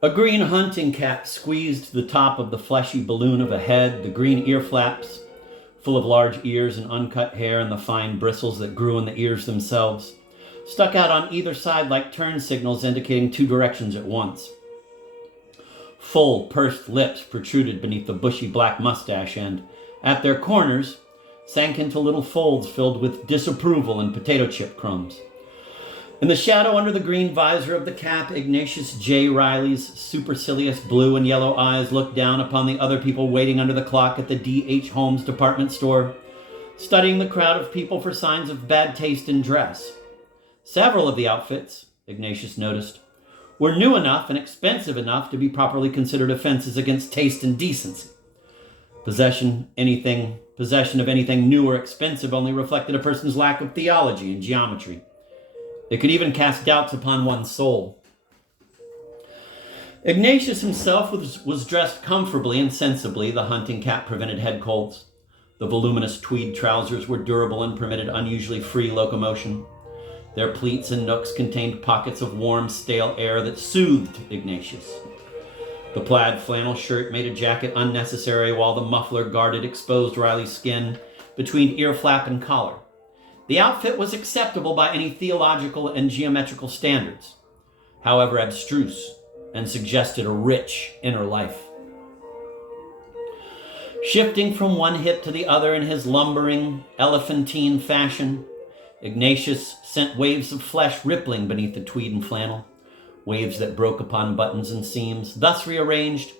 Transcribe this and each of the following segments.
A green hunting cap squeezed the top of the fleshy balloon of a head, the green ear flaps, full of large ears and uncut hair and the fine bristles that grew in the ears themselves, stuck out on either side like turn signals indicating two directions at once. Full, pursed lips protruded beneath the bushy black mustache and, at their corners, sank into little folds filled with disapproval and potato chip crumbs. In the shadow under the green visor of the cap, Ignatius J. Riley's supercilious blue and yellow eyes looked down upon the other people waiting under the clock at the D.H. Holmes department store, studying the crowd of people for signs of bad taste in dress. Several of the outfits, Ignatius noticed, were new enough and expensive enough to be properly considered offenses against taste and decency. Possession of anything new or expensive only reflected a person's lack of theology and geometry. It could even cast doubts upon one's soul. Ignatius himself was dressed comfortably and sensibly. The hunting cap prevented head colds. The voluminous tweed trousers were durable and permitted unusually free locomotion. Their pleats and nooks contained pockets of warm, stale air that soothed Ignatius. The plaid flannel shirt made a jacket unnecessary, while the muffler guarded exposed Riley's skin between ear flap and collar. The outfit was acceptable by any theological and geometrical standards, however abstruse, and suggested a rich inner life. Shifting from one hip to the other in his lumbering, elephantine fashion, Ignatius sent waves of flesh rippling beneath the tweed and flannel, waves that broke upon buttons and seams. Thus rearranged,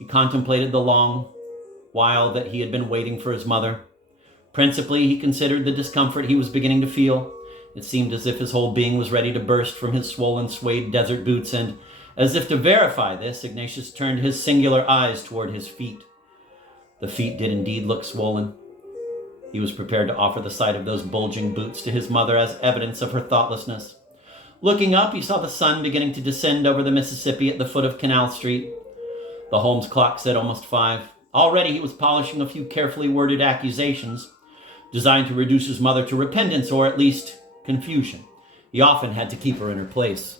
he contemplated the long while that he had been waiting for his mother. Principally, he considered the discomfort he was beginning to feel. It seemed as if his whole being was ready to burst from his swollen suede desert boots, and as if to verify this, Ignatius turned his singular eyes toward his feet. The feet did indeed look swollen. He was prepared to offer the sight of those bulging boots to his mother as evidence of her thoughtlessness. Looking up, he saw the sun beginning to descend over the Mississippi at the foot of Canal Street. The Holmes clock said almost 5. Already he was polishing a few carefully worded accusations designed to reduce his mother to repentance or at least confusion. He often had to keep her in her place.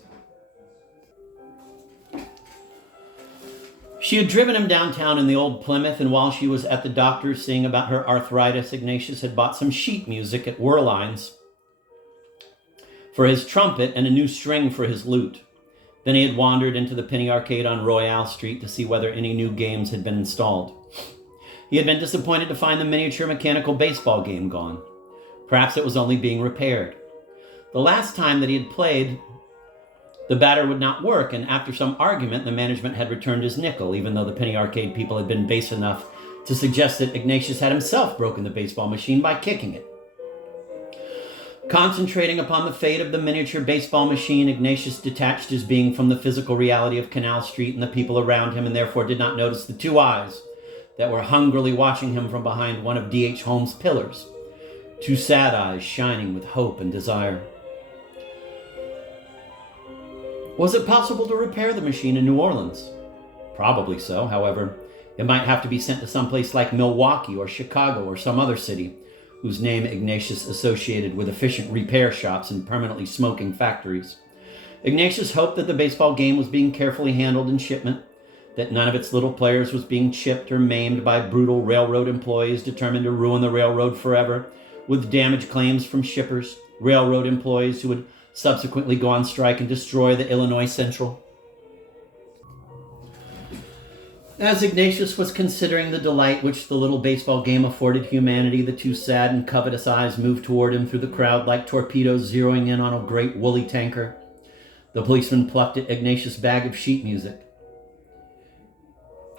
She had driven him downtown in the old Plymouth, and while she was at the doctor's seeing about her arthritis, Ignatius had bought some sheet music at Werlein's for his trumpet and a new string for his lute. Then he had wandered into the penny arcade on Royale Street to see whether any new games had been installed. He had been disappointed to find the miniature mechanical baseball game gone. Perhaps it was only being repaired. The last time that he had played, the batter would not work, and after some argument, the management had returned his nickel, even though the penny arcade people had been base enough to suggest that Ignatius had himself broken the baseball machine by kicking it. Concentrating upon the fate of the miniature baseball machine, Ignatius detached his being from the physical reality of Canal Street and the people around him, and therefore did not notice the two eyes that were hungrily watching him from behind one of D.H. Holmes' pillars, two sad eyes shining with hope and desire. Was it possible to repair the machine in New Orleans? Probably so. However, it might have to be sent to some place like Milwaukee or Chicago or some other city whose name Ignatius associated with efficient repair shops and permanently smoking factories. Ignatius hoped that the baseball game was being carefully handled in shipment, that none of its little players was being chipped or maimed by brutal railroad employees determined to ruin the railroad forever, with damage claims from shippers, railroad employees who would subsequently go on strike and destroy the Illinois Central. As Ignatius was considering the delight which the little baseball game afforded humanity, the two sad and covetous eyes moved toward him through the crowd like torpedoes zeroing in on a great woolly tanker. The policeman plucked at Ignatius' bag of sheet music.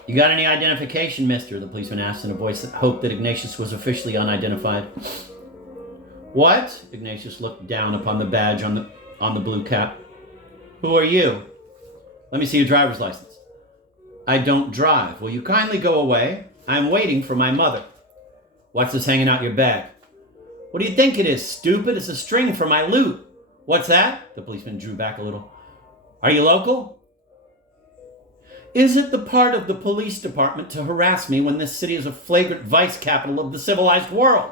"You got any identification, mister?" the policeman asked in a voice that hoped that Ignatius was officially unidentified. "What?" Ignatius looked down upon the badge on the blue cap. "Who are you?" "Let me see your driver's license." "I don't drive. Will you kindly go away? I'm waiting for my mother." "What's this hanging out your bag?" "What do you think it is, stupid? It's a string for my lute." "What's that?" The policeman drew back a little. "Are you local?" "Is it the part of the police department to harass me when this city is a flagrant vice capital of the civilized world?"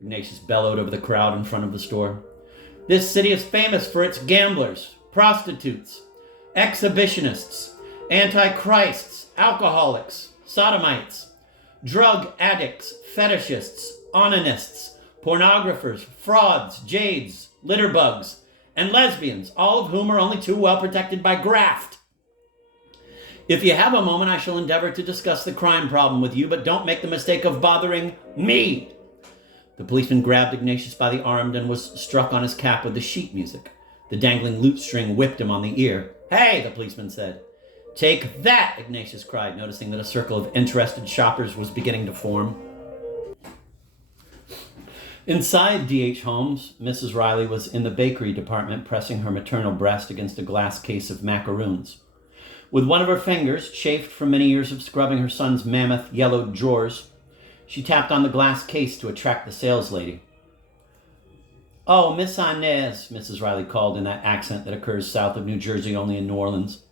Ignatius bellowed over the crowd in front of the store. "This city is famous for its gamblers, prostitutes, exhibitionists, Antichrists, alcoholics, sodomites, drug addicts, fetishists, onanists, pornographers, frauds, jades, litterbugs, and lesbians, all of whom are only too well protected by graft. If you have a moment, I shall endeavor to discuss the crime problem with you, but don't make the mistake of bothering me. The policeman grabbed Ignatius by the arm and was struck on his cap with the sheet music. The dangling lute string whipped him on the ear. Hey, the policeman said. Take that, Ignatius cried, noticing that a circle of interested shoppers was beginning to form. Inside D.H. Holmes, Mrs. Riley was in the bakery department pressing her maternal breast against a glass case of macaroons. With one of her fingers, chafed from many years of scrubbing her son's mammoth yellowed drawers, she tapped on the glass case to attract the saleslady. Oh, Miss Inez, Mrs. Riley called in that accent that occurs south of New Jersey only in New Orleans,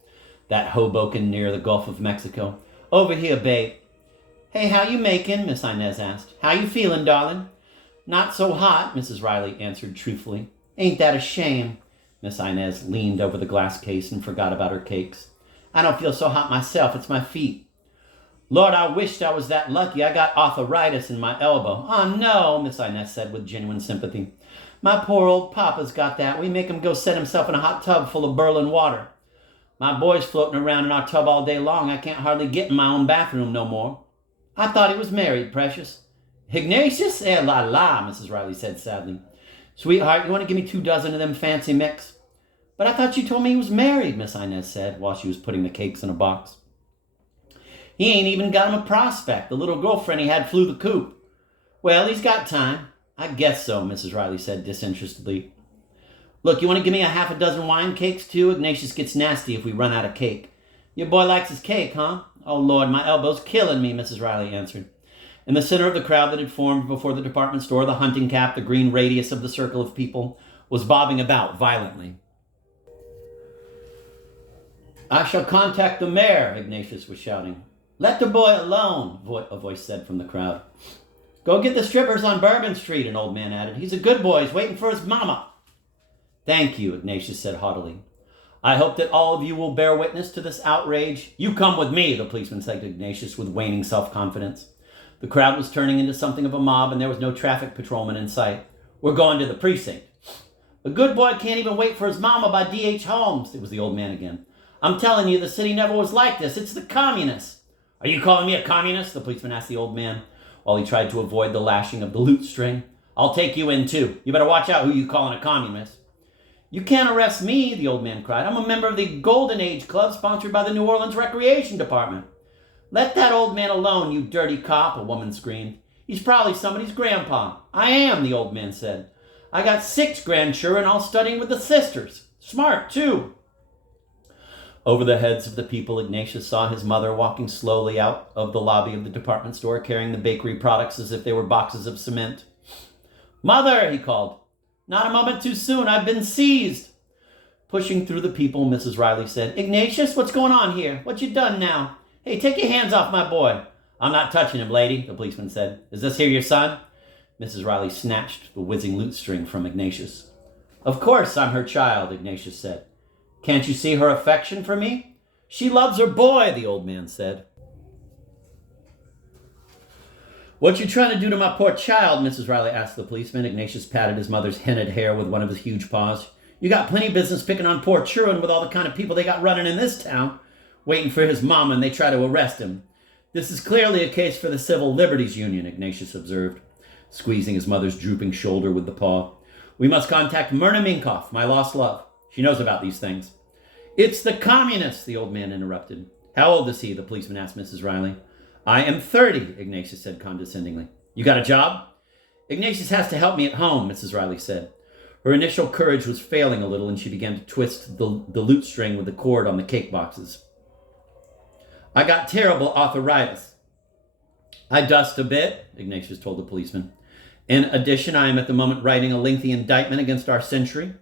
that Hoboken near the Gulf of Mexico. Over here, babe. Hey, how you making? Miss Inez asked. How you feeling, darling? Not so hot, Mrs. Riley answered truthfully. Ain't that a shame? Miss Inez leaned over the glass case and forgot about her cakes. I don't feel so hot myself. It's my feet. Lord, I wished I was that lucky. I got arthritis in my elbow. Oh, no, Miss Inez said with genuine sympathy. My poor old papa's got that. We make him go set himself in a hot tub full of boiling water. My boy's floating around in our tub all day long. I can't hardly get in my own bathroom no more. I thought he was married, precious. Ignatius? Eh, la la, Mrs. Riley said sadly. Sweetheart, you want to give me 2 dozen of them fancy mix? But I thought you told me he was married, Miss Inez said, while she was putting the cakes in a box. He ain't even got him a prospect. The little girlfriend he had flew the coop. Well, he's got time. I guess so, Mrs. Riley said disinterestedly. Look, you want to give me a half a dozen wine cakes, too? Ignatius gets nasty if we run out of cake. Your boy likes his cake, huh? Oh, Lord, my elbow's killing me, Mrs. Riley answered. In the center of the crowd that had formed before the department store, the hunting cap, the green radius of the circle of people, was bobbing about violently. I shall contact the mayor, Ignatius was shouting. Let the boy alone, a voice said from the crowd. Go get the strippers on Bourbon Street, an old man added. He's a good boy. He's waiting for his mama. Thank you, Ignatius said haughtily. I hope that all of you will bear witness to this outrage. You come with me, the policeman said to Ignatius with waning self-confidence. The crowd was turning into something of a mob, and there was no traffic patrolman in sight. We're going to the precinct. A good boy can't even wait for his mama by D.H. Holmes. It was the old man again. I'm telling you, the city never was like this. It's the communists. Are you calling me a communist? The policeman asked the old man, while he tried to avoid the lashing of the lute string. I'll take you in, too. You better watch out who you calling a communist. You can't arrest me, the old man cried. I'm a member of the Golden Age Club sponsored by the New Orleans Recreation Department. Let that old man alone, you dirty cop, a woman screamed. He's probably somebody's grandpa. I am, the old man said. I got 6 grandchildren all studying with the sisters. Smart, too. Over the heads of the people, Ignatius saw his mother walking slowly out of the lobby of the department store, carrying the bakery products as if they were boxes of cement. Mother, he called. Not a moment too soon. I've been seized. Pushing through the people, Mrs. Riley said, Ignatius, what's going on here? What you done now? Hey, take your hands off my boy. I'm not touching him, lady, the policeman said. Is this here your son? Mrs. Riley snatched the whizzing lute string from Ignatius. Of course I'm her child, Ignatius said. Can't you see her affection for me? She loves her boy, the old man said. What you trying to do to my poor child? Mrs. Riley asked the policeman. Ignatius patted his mother's hennaed hair with one of his huge paws. You got plenty of business picking on poor children with all the kind of people they got running in this town, waiting for his mama and they try to arrest him. This is clearly a case for the Civil Liberties Union, Ignatius observed, squeezing his mother's drooping shoulder with the paw. We must contact Myrna Minkoff, my lost love. She knows about these things. It's the communists, the old man interrupted. How old is he? The policeman asked Mrs. Riley. I am 30, Ignatius said condescendingly. You got a job? Ignatius has to help me at home, Mrs. Riley said. Her initial courage was failing a little, and she began to twist the lute string with the cord on the cake boxes. I got terrible arthritis. I dust a bit, Ignatius told the policeman. In addition, I am at the moment writing a lengthy indictment against our century.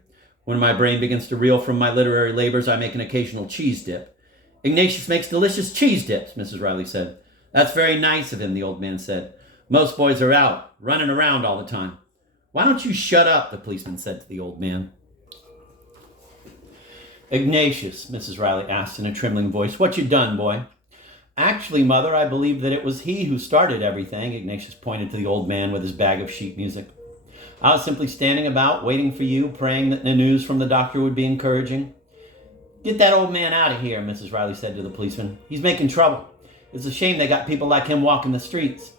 When my brain begins to reel from my literary labors, I make an occasional cheese dip. Ignatius makes delicious cheese dips, Mrs. Riley said. That's very nice of him, the old man said. Most boys are out, running around all the time. Why don't you shut up, the policeman said to the old man. Ignatius, Mrs. Riley asked in a trembling voice, what you done, boy? Actually, Mother, I believe that it was he who started everything, Ignatius pointed to the old man with his bag of sheet music. I was simply standing about, waiting for you, praying that the news from the doctor would be encouraging. Get that old man out of here, Mrs. Riley said to the policeman. He's making trouble. It's a shame they got people like him walking the streets.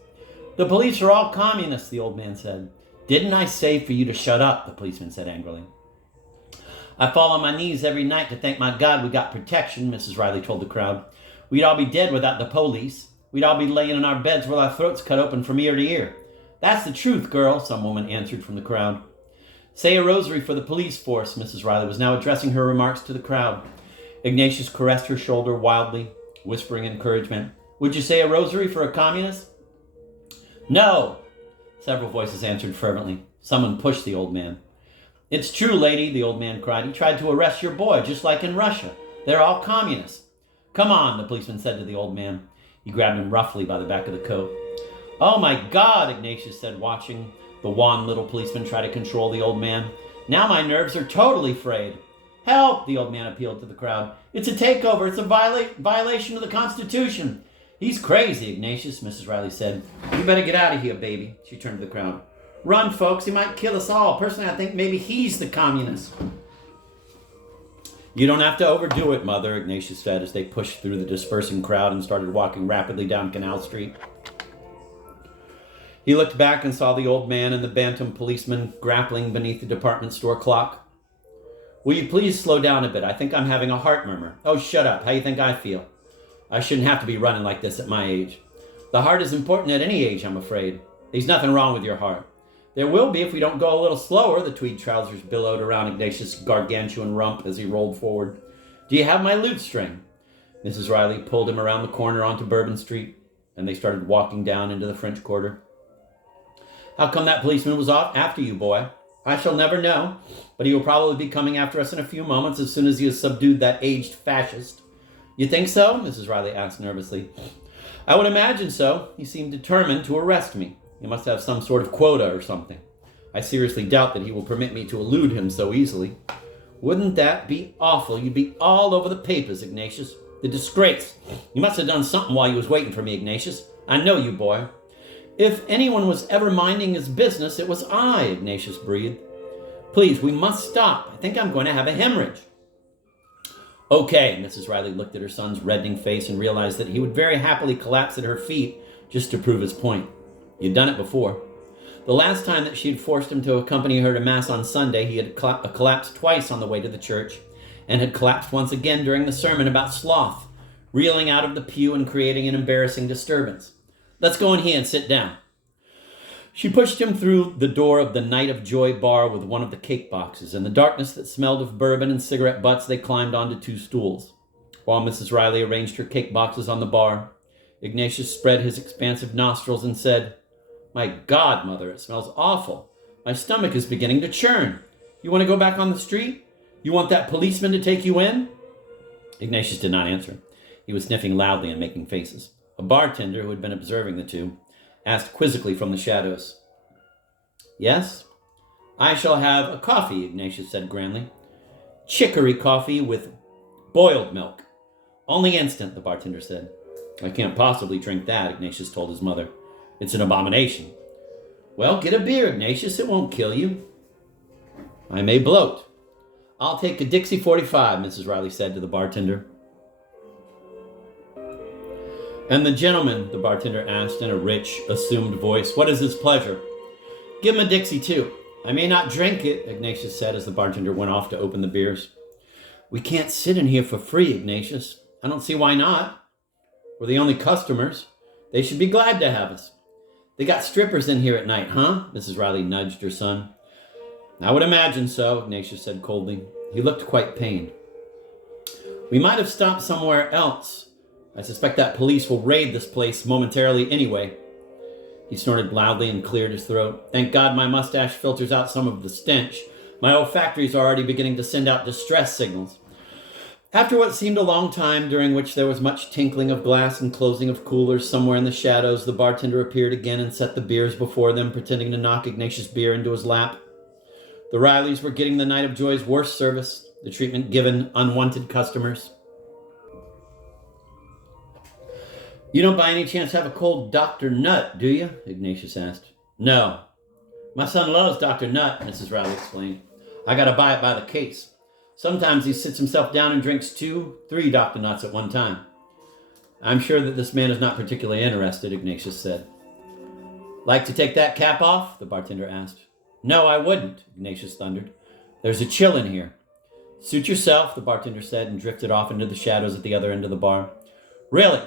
The police are all communists, the old man said. Didn't I say for you to shut up, the policeman said angrily. I fall on my knees every night to thank my God we got protection, Mrs. Riley told the crowd. We'd all be dead without the police. We'd all be laying in our beds with our throats cut open from ear to ear. That's the truth, girl, some woman answered from the crowd. Say a rosary for the police force, Mrs. Riley was now addressing her remarks to the crowd. Ignatius caressed her shoulder wildly, whispering encouragement. Would you say a rosary for a communist? No, several voices answered fervently. Someone pushed the old man. It's true, lady, the old man cried. He tried to arrest your boy, just like in Russia. They're all communists. Come on, the policeman said to the old man. He grabbed him roughly by the back of the coat. Oh, my God, Ignatius said, watching the wan little policeman try to control the old man. Now my nerves are totally frayed. Help, the old man appealed to the crowd. It's a takeover. It's a violation of the Constitution. He's crazy, Ignatius, Mrs. Riley said. You better get out of here, baby, she turned to the crowd. Run, folks, he might kill us all. Personally, I think maybe he's the communist. You don't have to overdo it, Mother, Ignatius said as they pushed through the dispersing crowd and started walking rapidly down Canal Street. He looked back and saw the old man and the bantam policeman grappling beneath the department store clock. Will you please slow down a bit? I think I'm having a heart murmur. Oh, shut up. How do you think I feel? I shouldn't have to be running like this at my age. The heart is important at any age, I'm afraid. There's nothing wrong with your heart. There will be if we don't go a little slower, the tweed trousers billowed around Ignatius' gargantuan rump as he rolled forward. Do you have my lute string? Mrs. Riley pulled him around the corner onto Bourbon Street, and they started walking down into the French Quarter. How come that policeman was off after you, boy? I shall never know, but he will probably be coming after us in a few moments as soon as he has subdued that aged fascist. You think so? Mrs. Riley asked nervously. I would imagine so. He seemed determined to arrest me. He must have some sort of quota or something. I seriously doubt that he will permit me to elude him so easily. Wouldn't that be awful? You'd be all over the papers, Ignatius. The disgrace. You must have done something while you was waiting for me, Ignatius. I know you, boy. If anyone was ever minding his business, it was I, Ignatius breathed. Please, we must stop. I think I'm going to have a hemorrhage. Okay, Mrs. Riley looked at her son's reddening face and realized that he would very happily collapse at her feet just to prove his point. He'd done it before. The last time that she had forced him to accompany her to Mass on Sunday, he had collapsed twice on the way to the church and had collapsed once again during the sermon about sloth, reeling out of the pew and creating an embarrassing disturbance. Let's go in here and sit down. She pushed him through the door of the Night of Joy bar with one of the cake boxes. In the darkness that smelled of bourbon and cigarette butts, they climbed onto two stools. While Mrs. Riley arranged her cake boxes on the bar, Ignatius spread his expansive nostrils and said, My God, Mother, it smells awful. My stomach is beginning to churn. You want to go back on the street? You want that policeman to take you in? Ignatius did not answer. He was sniffing loudly and making faces. A bartender, who had been observing the two, asked quizzically from the shadows. Yes? I shall have a coffee, Ignatius said grandly. Chicory coffee with boiled milk. Only instant, the bartender said. I can't possibly drink that, Ignatius told his mother. It's an abomination. Well, get a beer, Ignatius. It won't kill you. I may bloat. I'll take a Dixie 45, Mrs. Riley said to the bartender. And the gentleman, the bartender asked in a rich, assumed voice, what is his pleasure? Give him a Dixie, too. I may not drink it, Ignatius said as the bartender went off to open the beers. We can't sit in here for free, Ignatius. I don't see why not. We're the only customers. They should be glad to have us. They got strippers in here at night, huh? Mrs. Riley nudged her son. I would imagine so, Ignatius said coldly. He looked quite pained. We might have stopped somewhere else. I suspect that police will raid this place momentarily anyway. He snorted loudly and cleared his throat. Thank God my mustache filters out some of the stench. My olfactories are already beginning to send out distress signals. After what seemed a long time, during which there was much tinkling of glass and closing of coolers somewhere in the shadows, the bartender appeared again and set the beers before them, pretending to knock Ignatius' beer into his lap. The Rileys were getting the Night of Joy's worst service. the treatment given unwanted customers. You don't by any chance have a cold Dr. Nutt, do you? Ignatius asked. No. My son loves Dr. Nutt, Mrs. Riley explained. I gotta buy it by the case. Sometimes he sits himself down and drinks 2, 3 Dr. Nutts at one time. I'm sure that this man is not particularly interested, Ignatius said. Like to take that cap off? The bartender asked. No, I wouldn't, Ignatius thundered. There's a chill in here. Suit yourself, the bartender said, and drifted off into the shadows at the other end of the bar. Really?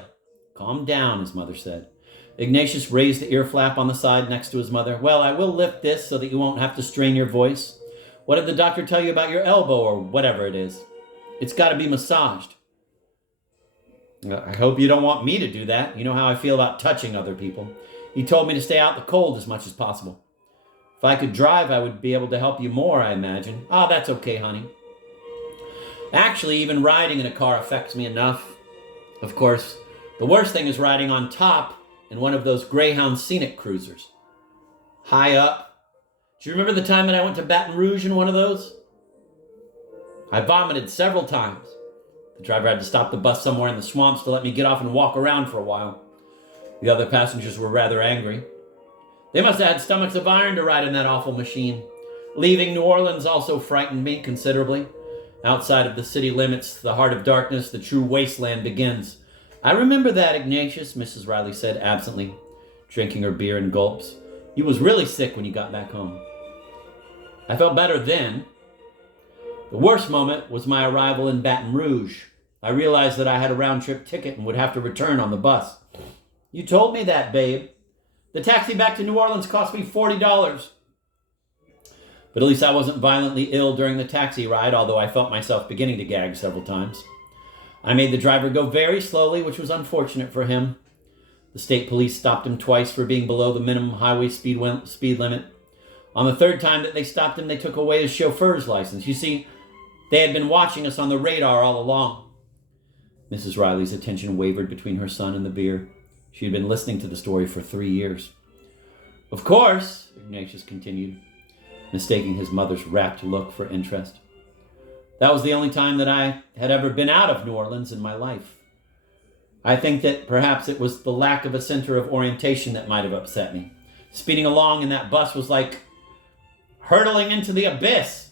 Calm down, his mother said. Ignatius raised the ear flap on the side next to his mother. Well, I will lift this so that you won't have to strain your voice. What did the doctor tell you about your elbow or whatever it is? It's got to be massaged. I hope you don't want me to do that. You know how I feel about touching other people. He told me to stay out in the cold as much as possible. If I could drive, I would be able to help you more, I imagine. Oh, that's okay, honey. Actually, even riding in a car affects me enough. Of course, the worst thing is riding on top in one of those Greyhound scenic cruisers. High up. Do you remember the time that I went to Baton Rouge in one of those? I vomited several times. The driver had to stop the bus somewhere in the swamps to let me get off and walk around for a while. The other passengers were rather angry. They must have had stomachs of iron to ride in that awful machine. Leaving New Orleans also frightened me considerably. Outside of the city limits, the heart of darkness, the true wasteland begins. I remember that, Ignatius, Mrs. Riley said absently, drinking her beer in gulps. You was really sick when you got back home. I felt better then. The worst moment was my arrival in Baton Rouge. I realized that I had a round-trip ticket and would have to return on the bus. You told me that, babe. The taxi back to New Orleans cost me $40. But at least I wasn't violently ill during the taxi ride, although I felt myself beginning to gag several times. I made the driver go very slowly, which was unfortunate for him. The state police stopped him twice for being below the minimum highway speed limit. On the third time that they stopped him, they took away his chauffeur's license. You see, they had been watching us on the radar all along. Mrs. Riley's attention wavered between her son and the beer. She had been listening to the story for 3 years. Of course, Ignatius continued, mistaking his mother's rapt look for interest. That was the only time that I had ever been out of New Orleans in my life. I think that perhaps it was the lack of a center of orientation that might have upset me. Speeding along in that bus was like hurtling into the abyss.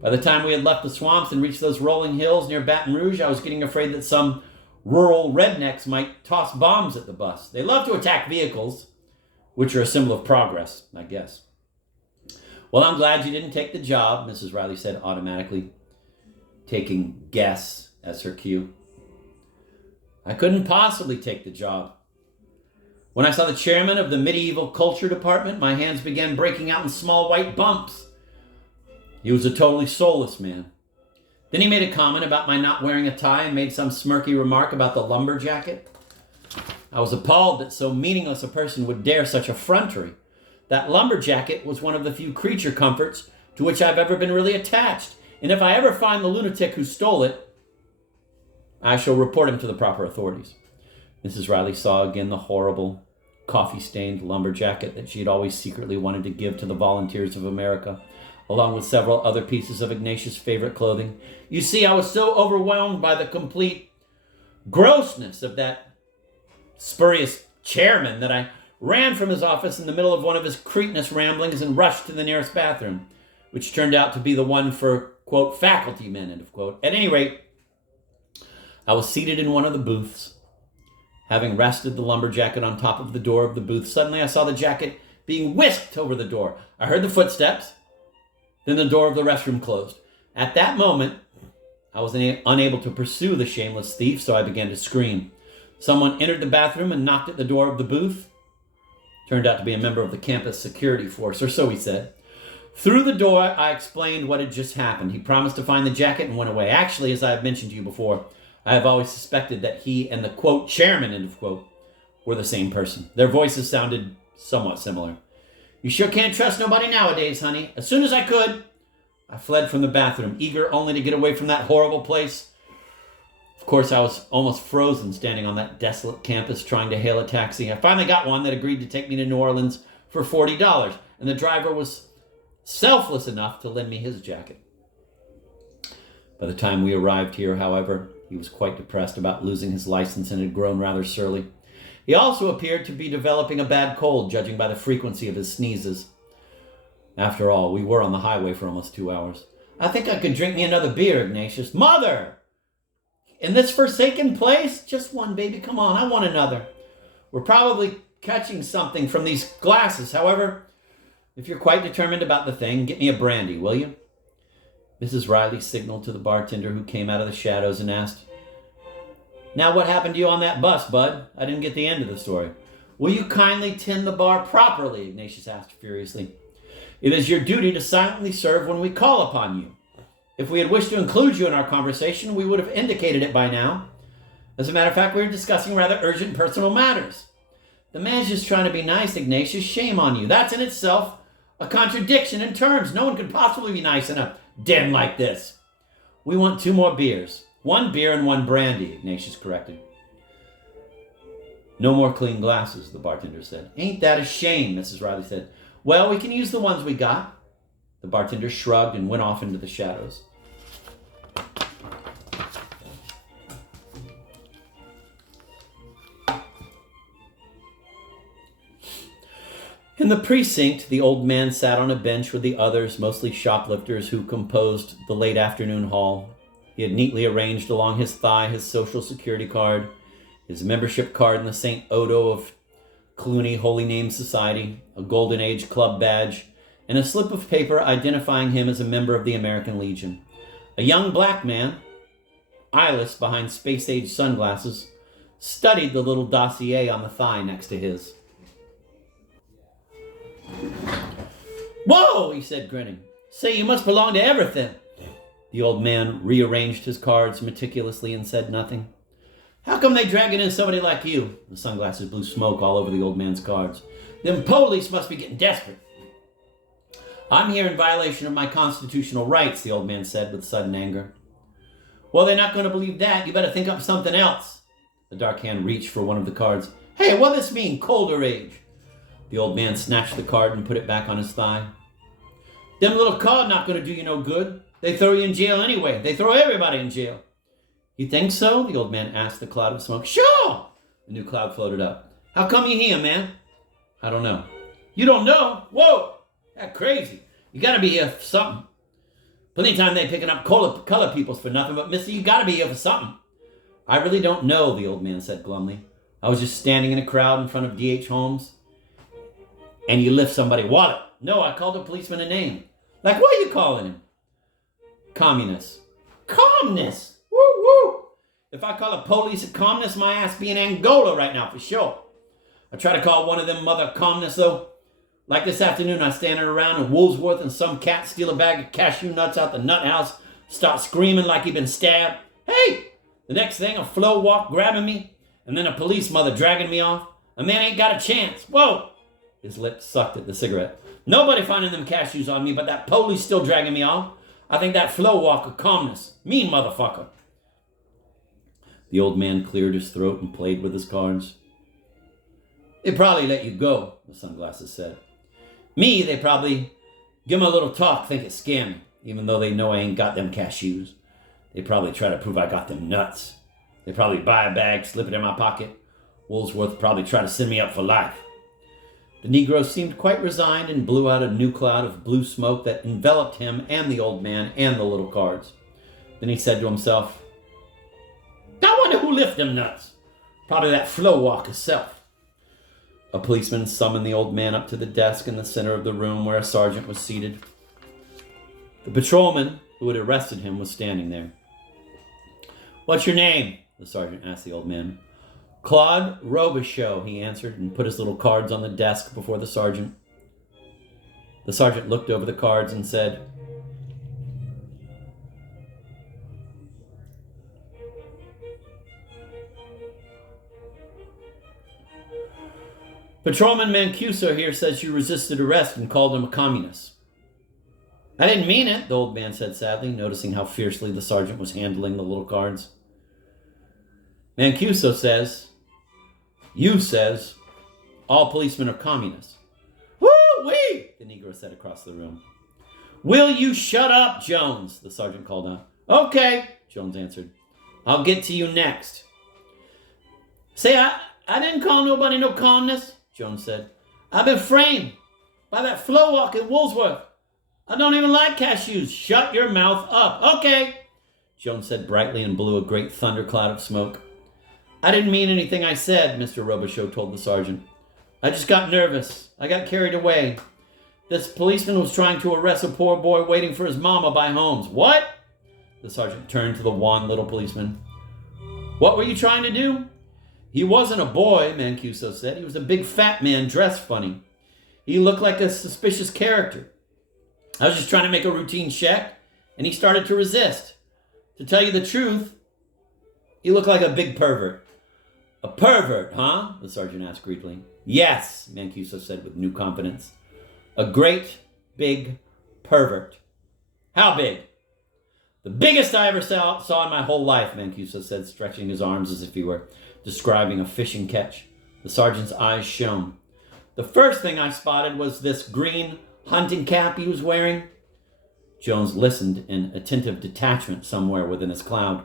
By the time we had left the swamps and reached those rolling hills near Baton Rouge, I was getting afraid that some rural rednecks might toss bombs at the bus. They love to attack vehicles, which are a symbol of progress, I guess. Well, I'm glad you didn't take the job, Mrs. Riley said automatically, taking guess as her cue. I couldn't possibly take the job. When I saw the chairman of the medieval culture department, my hands began breaking out in small white bumps. He was a totally soulless man. Then he made a comment about my not wearing a tie and made some smirky remark about the lumber jacket. I was appalled that so meaningless a person would dare such effrontery. That lumber jacket was one of the few creature comforts to which I've ever been really attached, and if I ever find the lunatic who stole it, I shall report him to the proper authorities. Mrs. Riley saw again the horrible, coffee-stained lumber jacket that she had always secretly wanted to give to the volunteers of America, along with several other pieces of Ignatius' favorite clothing. You see, I was so overwhelmed by the complete grossness of that spurious chairman that I ran from his office in the middle of one of his cretinous ramblings and rushed to the nearest bathroom, which turned out to be the one for, quote, faculty men, end of quote. At any rate, I was seated in one of the booths. Having rested the lumber jacket on top of the door of the booth, suddenly I saw the jacket being whisked over the door. I heard the footsteps. Then the door of the restroom closed. At that moment, I was unable to pursue the shameless thief, so I began to scream. Someone entered the bathroom and knocked at the door of the booth. Turned out to be a member of the campus security force, or so he said. Through the door, I explained what had just happened. He promised to find the jacket and went away. Actually, as I have mentioned to you before, I have always suspected that he and the, quote, chairman, end of quote, were the same person. Their voices sounded somewhat similar. You sure can't trust nobody nowadays, honey. As soon as I could, I fled from the bathroom, eager only to get away from that horrible place. Of course, I was almost frozen standing on that desolate campus trying to hail a taxi. I finally got one that agreed to take me to New Orleans for $40, and the driver was selfless enough to lend me his jacket. By the time we arrived here, however, he was quite depressed about losing his license and had grown rather surly. He also appeared to be developing a bad cold, judging by the frequency of his sneezes. After all, we were on the highway for almost 2 hours. I think I could drink me another beer, Ignatius. Mother! In this forsaken place? Just one, baby. Come on, I want another. We're probably catching something from these glasses. However, if you're quite determined about the thing, get me a brandy, will you? Mrs. Riley signaled to the bartender, who came out of the shadows and asked, "Now what happened to you on that bus, Bud? I didn't get the end of the story." "Will you kindly tend the bar properly?" Ignatius asked furiously. "It is your duty to silently serve when we call upon you. If we had wished to include you in our conversation, we would have indicated it by now. As a matter of fact, we were discussing rather urgent personal matters." "The man's just trying to be nice, Ignatius. Shame on you. That's in itself a contradiction in terms. No one could possibly be nice in a den like this." "We want 2 more beers. 1 beer and 1 brandy," Ignatius corrected. "No more clean glasses," the bartender said. "Ain't that a shame?" Mrs. Riley said. "Well, we can use the ones we got." The bartender shrugged and went off into the shadows. In the precinct, the old man sat on a bench with the others, mostly shoplifters, who composed the late afternoon hall. He had neatly arranged along his thigh his social security card, his membership card in the St. Odo of Cluny Holy Name Society, a Golden Age Club badge, and a slip of paper identifying him as a member of the American Legion. A young black man, eyeless behind space-age sunglasses, studied the little dossier on the thigh next to his. "Whoa," he said, grinning. "Say, you must belong to everything." The old man rearranged his cards meticulously and said nothing. "How come they dragging in somebody like you?" The sunglasses blew smoke all over the old man's cards. "Them police must be getting desperate." "I'm here in violation of my constitutional rights," the old man said with sudden anger. "Well, they're not going to believe that. You better think up something else." The dark hand reached for one of the cards. "Hey, what does this mean, colder age?" The old man snatched the card and put it back on his thigh. "Them little card not going to do you no good. They throw you in jail anyway. They throw everybody in jail." "You think so?" the old man asked the cloud of smoke. "Sure!" The new cloud floated up. "How come you here, man?" "I don't know." "You don't know? Whoa! That's crazy. You got to be here for something. Plenty of time they picking up color peoples for nothing, but mister, you got to be here for something." "I really don't know," the old man said glumly. "I was just standing in a crowd in front of D.H. Holmes." "And you lift somebody's wallet?" "No, I called a policeman a name." "Like what are you calling him?" "Communist." "Communist? Woo woo! If I call a police a communist, my ass be in Angola right now for sure. I try to call one of them mother communists though. Like this afternoon, I standing around in Woolsworth and some cat steal a bag of cashew nuts out the nut house, start screaming like he been stabbed. Hey! The next thing, a flow walk grabbing me, and then a police mother dragging me off. A man ain't got a chance. Whoa! His lips sucked at the cigarette. Nobody finding them cashews on me, but that police still dragging me off. I think that flow walk a communist. Mean motherfucker. The old man cleared his throat and played with his cards. "They probably let you go," the sunglasses said. "Me, they probably give 'em a little talk, think it's scammy, even though they know I ain't got them cashews. They probably try to prove I got them nuts. They probably buy a bag, slip it in my pocket. Woolsworth probably try to send me up for life." The Negro seemed quite resigned and blew out a new cloud of blue smoke that enveloped him and the old man and the little cards. Then he said to himself, "I wonder who lift them nuts. Probably that flow walk herself." A policeman summoned the old man up to the desk in the center of the room where a sergeant was seated. The patrolman who had arrested him was standing there. "What's your name?" the sergeant asked the old man. "Claude Robichaux," he answered, and put his little cards on the desk before the sergeant. The sergeant looked over the cards and said, "Patrolman Mancuso here says you resisted arrest and called him a communist." "I didn't mean it," the old man said sadly, noticing how fiercely the sergeant was handling the little cards. "Mancuso says, you says, all policemen are communists." "Woo-wee!" the Negro said across the room. "Will you shut up, Jones?" the sergeant called out. Okay, Jones answered. I'll get to you next. Say, I didn't call nobody no calmness, Jones said. I've been framed by that flow walk in Woolsworth. I don't even like cashews. Shut your mouth up. Okay, Jones said brightly and blew a great thundercloud of smoke. I didn't mean anything I said, Mr. Robichaux told the sergeant. I just got nervous. I got carried away. This policeman was trying to arrest a poor boy waiting for his mama by Holmes. What? The sergeant turned to the wan little policeman. What were you trying to do? He wasn't a boy, Mancuso said. He was a big fat man dressed funny. He looked like a suspicious character. I was just trying to make a routine check, and he started to resist. To tell you the truth, he looked like a big pervert. A pervert, huh? The sergeant asked greedily. Yes, Mancuso said with new confidence. A great, big pervert. How big? The biggest I ever saw in my whole life, Mancuso said, stretching his arms as if he were describing a fishing catch. The sergeant's eyes shone. The first thing I spotted was this green hunting cap he was wearing. Jones listened in attentive detachment somewhere within his cloud.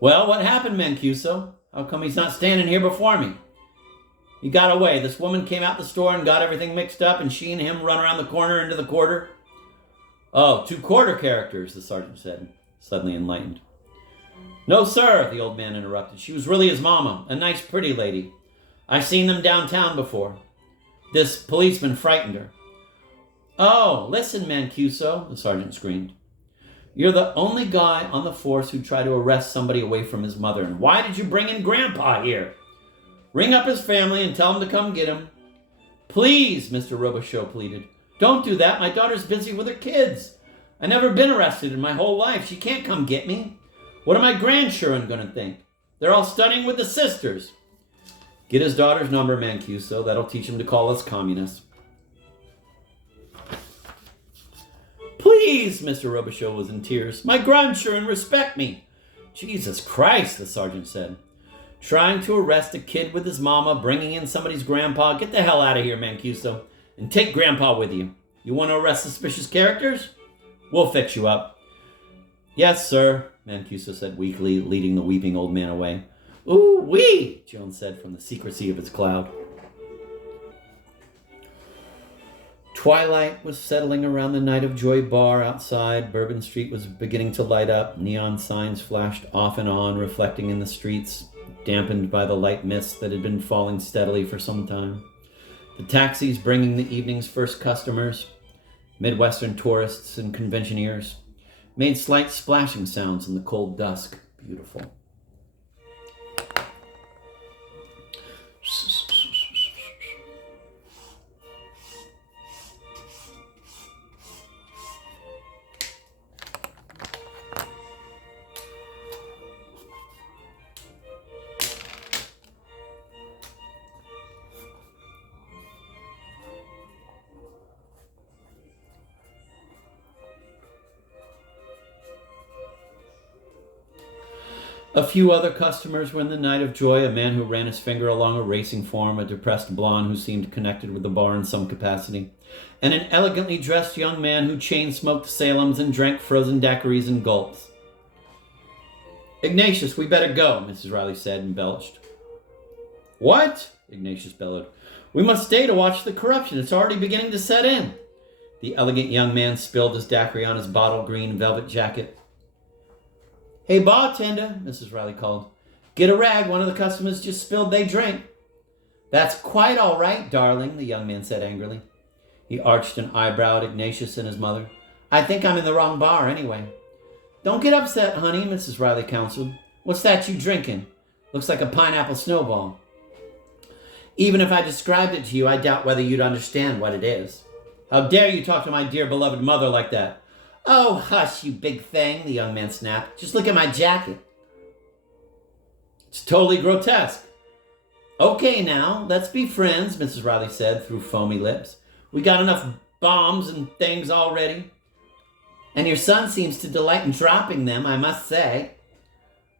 Well, what happened, Mancuso? How come he's not standing here before me? He got away. This woman came out the store and got everything mixed up, and she and him run around the corner into the quarter. Oh, 2 quarter characters, the sergeant said, suddenly enlightened. No, sir, the old man interrupted. She was really his mama, a nice, pretty lady. I've seen them downtown before. This policeman frightened her. Oh, listen, Mancuso, the sergeant screamed. You're the only guy on the force who tried to arrest somebody away from his mother, and why did you bring in Grandpa here? Ring up his family and tell him to come get him. Please, Mr. Robichaux pleaded. Don't do that. My daughter's busy with her kids. I've never been arrested in my whole life. She can't come get me. What are my grandchildren going to think? They're all studying with the sisters. Get his daughter's number, Mancuso. That'll teach him to call us communists. Please, Mr. Robichaux was in tears. My grandchildren respect me. Jesus Christ, the sergeant said. Trying to arrest a kid with his mama, bringing in somebody's grandpa. Get the hell out of here, Mancuso, and take Grandpa with you. You want to arrest suspicious characters? We'll fix you up. Yes, sir, Mancuso said weakly, leading the weeping old man away. Ooh-wee, Jones said from the secrecy of his cloud. Twilight was settling around the Night of Joy bar outside. Bourbon Street was beginning to light up. Neon signs flashed off and on, reflecting in the streets, dampened by the light mist that had been falling steadily for some time. The taxis bringing the evening's first customers, Midwestern tourists and conventioneers, made slight splashing sounds in the cold dusk. Beautiful. A few other customers were in the Night of Joy, a man who ran his finger along a racing form, a depressed blonde who seemed connected with the bar in some capacity, and an elegantly dressed young man who chain-smoked Salems and drank frozen daiquiris in gulps. Ignatius, we better go, Mrs. Riley said and belched. What? Ignatius bellowed. We must stay to watch the corruption. It's already beginning to set in. The elegant young man spilled his daiquiri on his bottle green velvet jacket. Hey, bartender, Mrs. Riley called. Get a rag. One of the customers just spilled their drink. That's quite all right, darling, the young man said angrily. He arched an eyebrow at Ignatius and his mother. I think I'm in the wrong bar anyway. Don't get upset, honey, Mrs. Riley counseled. What's that you drinking? Looks like a pineapple snowball. Even if I described it to you, I doubt whether you'd understand what it is. How dare you talk to my dear beloved mother like that? Oh, hush, you big thing, the young man snapped. Just look at my jacket. It's totally grotesque. Okay, now, let's be friends, Mrs. Riley said through foamy lips. We got enough bombs and things already. And your son seems to delight in dropping them, I must say.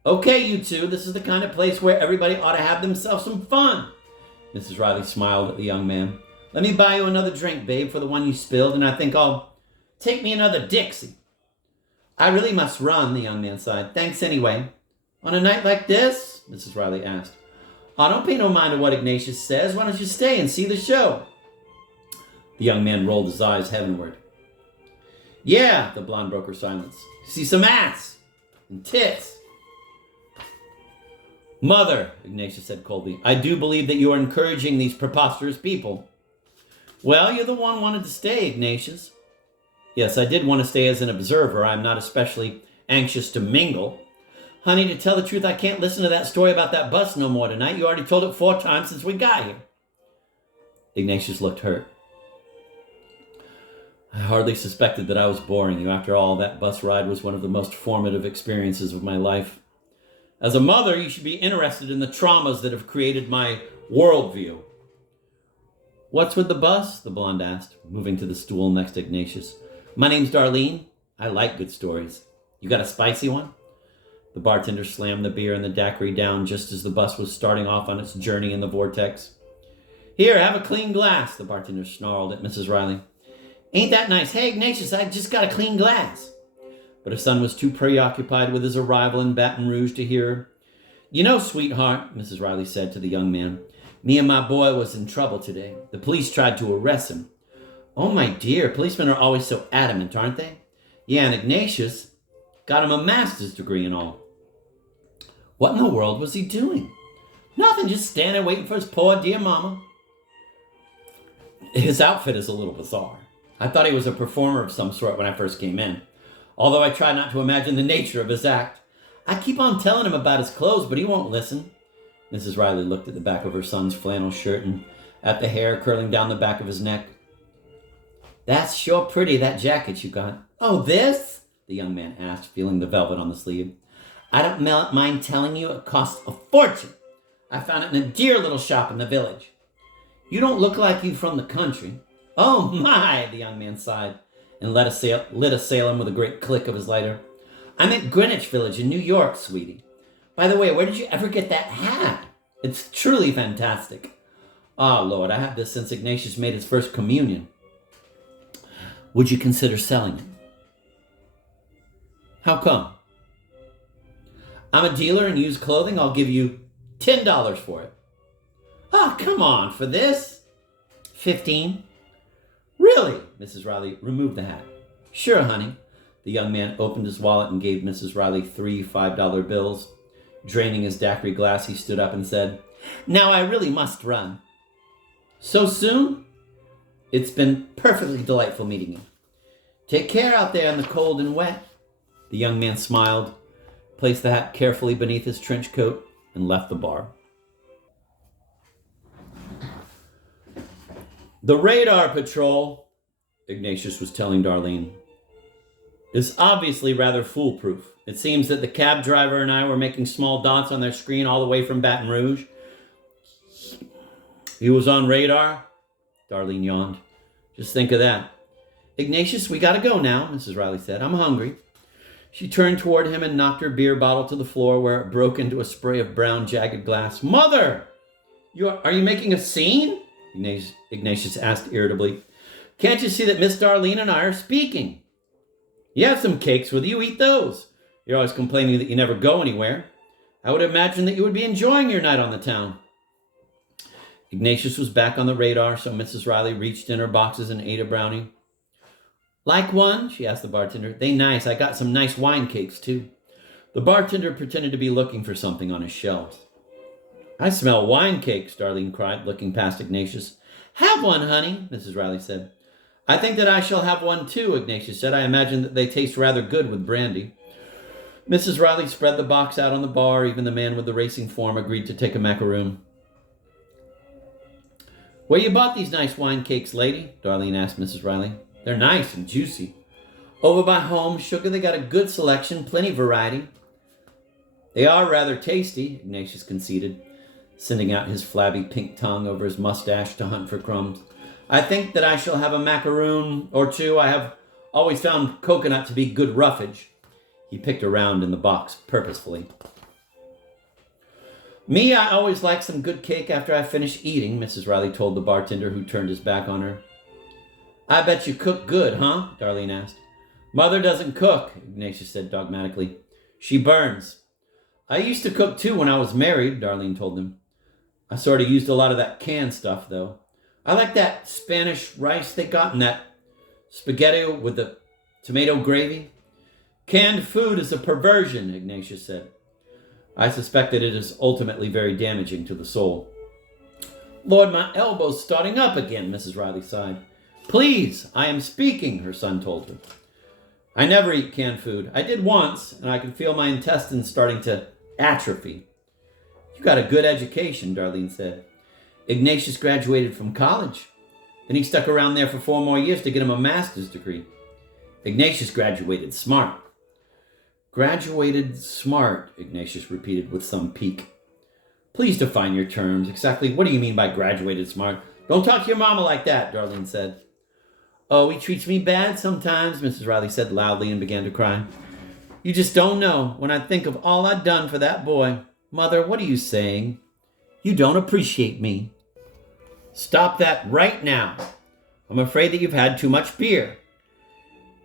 Okay, you two, this is the kind of place where everybody ought to have themselves some fun. Mrs. Riley smiled at the young man. Let me buy you another drink, babe, for the one you spilled, and I think I'll... Take me another Dixie. I really must run, the young man sighed. Thanks anyway. On a night like this? Mrs. Riley asked. Oh, don't pay no mind to what Ignatius says. Why don't you stay and see the show? The young man rolled his eyes heavenward. Yeah, the blonde broke her silence. See some ass and tits. Mother, Ignatius said coldly, I do believe that you are encouraging these preposterous people. Well, you're the one wanted to stay, Ignatius. Yes, I did want to stay as an observer. I'm not especially anxious to mingle. Honey, to tell the truth, I can't listen to that story about that bus no more tonight. You already told it 4 times since we got here. Ignatius looked hurt. I hardly suspected that I was boring you. After all, that bus ride was one of the most formative experiences of my life. As a mother, you should be interested in the traumas that have created my worldview. What's with the bus? The blonde asked, moving to the stool next to Ignatius. My name's Darlene. I like good stories. You got a spicy one? The bartender slammed the beer and the daiquiri down just as the bus was starting off on its journey in the vortex. Here, have a clean glass, the bartender snarled at Mrs. Riley. Ain't that nice? Hey, Ignatius, I just got a clean glass. But her son was too preoccupied with his arrival in Baton Rouge to hear her. You know, sweetheart, Mrs. Riley said to the young man, me and my boy was in trouble today. The police tried to arrest him. Oh, my dear, policemen are always so adamant, aren't they? Yeah, and Ignatius got him a master's degree and all. What in the world was he doing? Nothing, just standing waiting for his poor dear mama. His outfit is a little bizarre. I thought he was a performer of some sort when I first came in, although I try not to imagine the nature of his act. I keep on telling him about his clothes, but he won't listen. Mrs. Riley looked at the back of her son's flannel shirt and at the hair curling down the back of his neck. That's sure pretty, that jacket you got. Oh, this? The young man asked, feeling the velvet on the sleeve. I don't mind telling you it cost a fortune. I found it in a dear little shop in the village. You don't look like you from the country. Oh, my, the young man sighed and lit a Salem with a great click of his lighter. I'm at Greenwich Village in New York, sweetie. By the way, where did you ever get that hat? It's truly fantastic. Ah, Lord, I have this since Ignatius made his first communion. Would you consider selling it? How come? I'm a dealer in used clothing. I'll give you $10 for it. Oh, come on, for this? 15. Really? Mrs. Riley removed the hat. Sure, honey. The young man opened his wallet and gave Mrs. Riley 3 $5 bills. Draining his daiquiri glass, he stood up and said, Now I really must run. So soon? It's been perfectly delightful meeting you. Take care out there in the cold and wet. The young man smiled, placed the hat carefully beneath his trench coat, and left the bar. The radar patrol, Ignatius was telling Darlene, is obviously rather foolproof. It seems that the cab driver and I were making small dots on their screen all the way from Baton Rouge. He was on radar? Darlene yawned. Just think of that. Ignatius, we gotta go now, Mrs. Riley said. I'm hungry. She turned toward him and knocked her beer bottle to the floor where it broke into a spray of brown, jagged glass. Mother! Are you making a scene? Ignatius asked irritably. Can't you see that Miss Darlene and I are speaking? You have some cakes with you. Eat those. You're always complaining that you never go anywhere. I would imagine that you would be enjoying your night on the town. Ignatius was back on the radar, so Mrs. Riley reached in her boxes and ate a brownie. Like one? She asked the bartender. They nice. I got some nice wine cakes, too. The bartender pretended to be looking for something on his shelves. I smell wine cakes, Darlene cried, looking past Ignatius. Have one, honey, Mrs. Riley said. I think that I shall have one, too, Ignatius said. I imagine that they taste rather good with brandy. Mrs. Riley spread the box out on the bar. Even the man with the racing form agreed to take a macaroon. Where you bought these nice wine cakes, lady? Darlene asked Mrs. Riley. They're nice and juicy. Over by home, sugar, they got a good selection, plenty variety. They are rather tasty, Ignatius conceded, sending out his flabby pink tongue over his mustache to hunt for crumbs. I think that I shall have a macaroon or two. I have always found coconut to be good roughage. He picked around in the box purposefully. Me, I always like some good cake after I finish eating, Mrs. Riley told the bartender who turned his back on her. I bet you cook good, huh? Darlene asked. Mother doesn't cook, Ignatius said dogmatically. She burns. I used to cook too when I was married, Darlene told him. I sort of used a lot of that canned stuff, though. I like that Spanish rice they got and that spaghetti with the tomato gravy. Canned food is a perversion, Ignatius said. I suspect that it is ultimately very damaging to the soul. Lord, my elbow's starting up again, Mrs. Riley sighed. Please, I am speaking, her son told her. I never eat canned food. I did once, and I can feel my intestines starting to atrophy. You got a good education, Darlene said. Ignatius graduated from college. Then he stuck around there for 4 more years to get him a master's degree. Ignatius graduated smart. Graduated smart, Ignatius repeated with some pique. Please define your terms. Exactly what do you mean by graduated smart? Don't talk to your mama like that, Darlene said. Oh, he treats me bad sometimes, Mrs. Riley said loudly and began to cry. You just don't know when I think of all I've done for that boy. Mother, what are you saying? You don't appreciate me. Stop that right now. I'm afraid that you've had too much beer.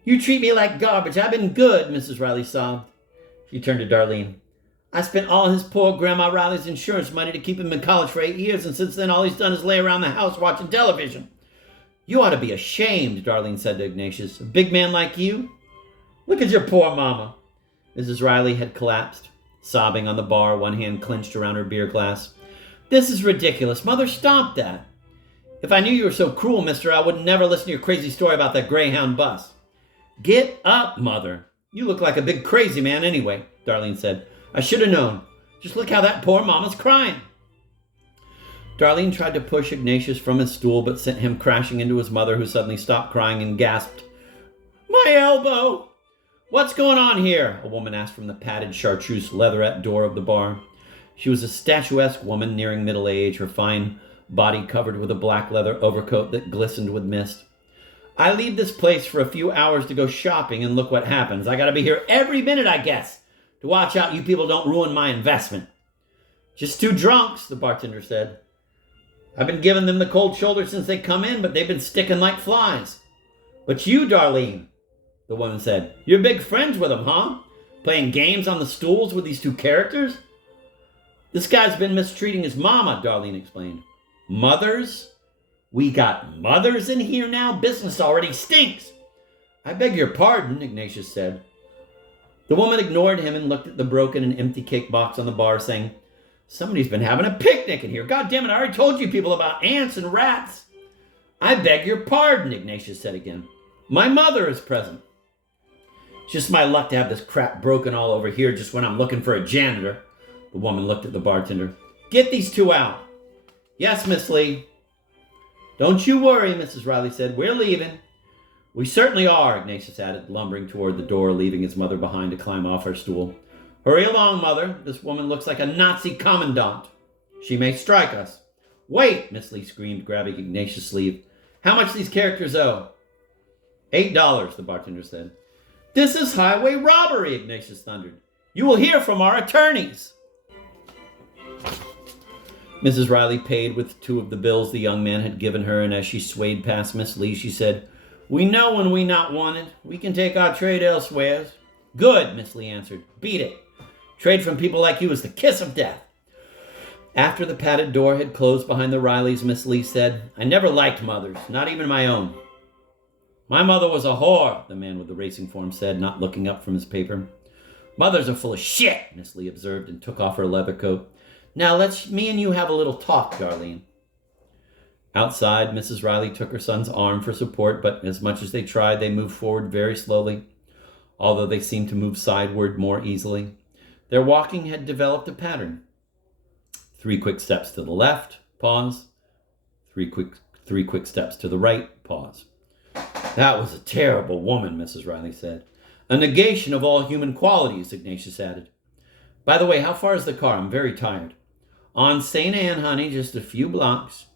You treat me like garbage. I've been good, Mrs. Riley sobbed. She turned to Darlene. I spent all his poor Grandma Riley's insurance money to keep him in college for 8 years, and since then all he's done is lay around the house watching television. You ought to be ashamed, Darlene said to Ignatius. A big man like you? Look at your poor mama. Mrs. Riley had collapsed, sobbing on the bar, one hand clenched around her beer glass. This is ridiculous. Mother, stop that. If I knew you were so cruel, mister, I would never listen to your crazy story about that Greyhound bus. Get up, Mother. You look like a big crazy man anyway, Darlene said. I should have known. Just look how that poor mama's crying. Darlene tried to push Ignatius from his stool, but sent him crashing into his mother, who suddenly stopped crying and gasped, My elbow! What's going on here? A woman asked from the padded chartreuse leatherette door of the bar. She was a statuesque woman nearing middle age, her fine body covered with a black leather overcoat that glistened with mist. I leave this place for a few hours to go shopping, and look what happens. I gotta be here every minute, I guess, to watch out you people don't ruin my investment. Just 2 drunks, the bartender said. I've been giving them the cold shoulder since they come in, but they've been sticking like flies. But you, Darlene, the woman said, you're big friends with them, huh? Playing games on the stools with these 2 characters? This guy's been mistreating his mama, Darlene explained. Mothers? We got mothers in here now? Business already stinks. I beg your pardon, Ignatius said. The woman ignored him and looked at the broken and empty cake box on the bar, saying, Somebody's been having a picnic in here. God damn it, I already told you people about ants and rats. I beg your pardon, Ignatius said again. My mother is present. It's just my luck to have this crap broken all over here just when I'm looking for a janitor. The woman looked at the bartender. Get these 2 out. Yes, Miss Lee. Don't you worry, Mrs. Riley said. We're leaving. We certainly are, Ignatius added, lumbering toward the door, leaving his mother behind to climb off her stool. Hurry along, Mother. This woman looks like a Nazi commandant. She may strike us. Wait, Miss Lee screamed, grabbing Ignatius' sleeve. How much these characters owe? $8, the bartender said. This is highway robbery, Ignatius thundered. You will hear from our attorneys. Mrs. Riley paid with 2 of the bills the young man had given her, and as she swayed past Miss Lee, she said, We know when we not wanted. We can take our trade elsewhere. Good, Miss Lee answered. Beat it. Trade from people like you is the kiss of death. After the padded door had closed behind the Rileys, Miss Lee said, I never liked mothers, not even my own. My mother was a whore, the man with the racing form said, not looking up from his paper. Mothers are full of shit, Miss Lee observed and took off her leather coat. Now let's me and you have a little talk, Darlene. Outside, Mrs. Riley took her son's arm for support, but as much as they tried, they moved forward very slowly, although they seemed to move sideward more easily. Their walking had developed a pattern. 3 quick steps to the left, pause. 3 quick steps to the right, pause. That was a terrible woman, Mrs. Riley said. A negation of all human qualities, Ignatius added. By the way, how far is the car? I'm very tired. On St. Anne, honey, just a few blocks.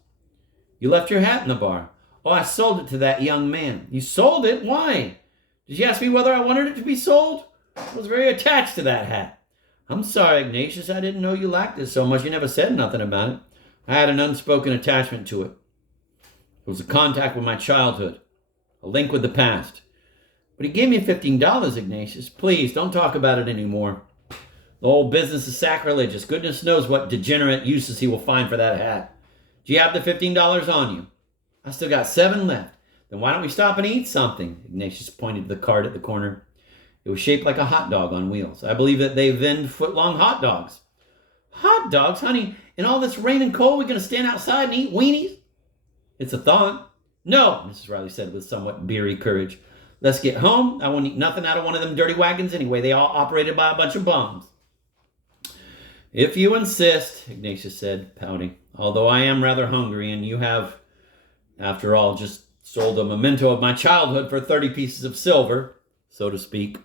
You left your hat in the bar. Oh, I sold it to that young man. You sold it? Why? Did you ask me whether I wanted it to be sold? I was very attached to that hat. I'm sorry, Ignatius. I didn't know you liked it so much. You never said nothing about it. I had an unspoken attachment to it. It was a contact with my childhood, a link with the past. But he gave me $15, Ignatius. Please, don't talk about it anymore. The whole business is sacrilegious. Goodness knows what degenerate uses he will find for that hat. Do you have the $15 on you? I still got 7 left. Then why don't we stop and eat something? Ignatius pointed to the cart at the corner. It was shaped like a hot dog on wheels. I believe that they vend foot-long hot dogs. Hot dogs, honey? In all this rain and cold, we're going to stand outside and eat weenies? It's a thought. No, Mrs. Riley said with somewhat beery courage. Let's get home. I won't eat nothing out of one of them dirty wagons anyway. They all operated by a bunch of bums. If you insist, Ignatius said, pouting, although I am rather hungry, and you have, after all, just sold a memento of my childhood for 30 pieces of silver, so to speak.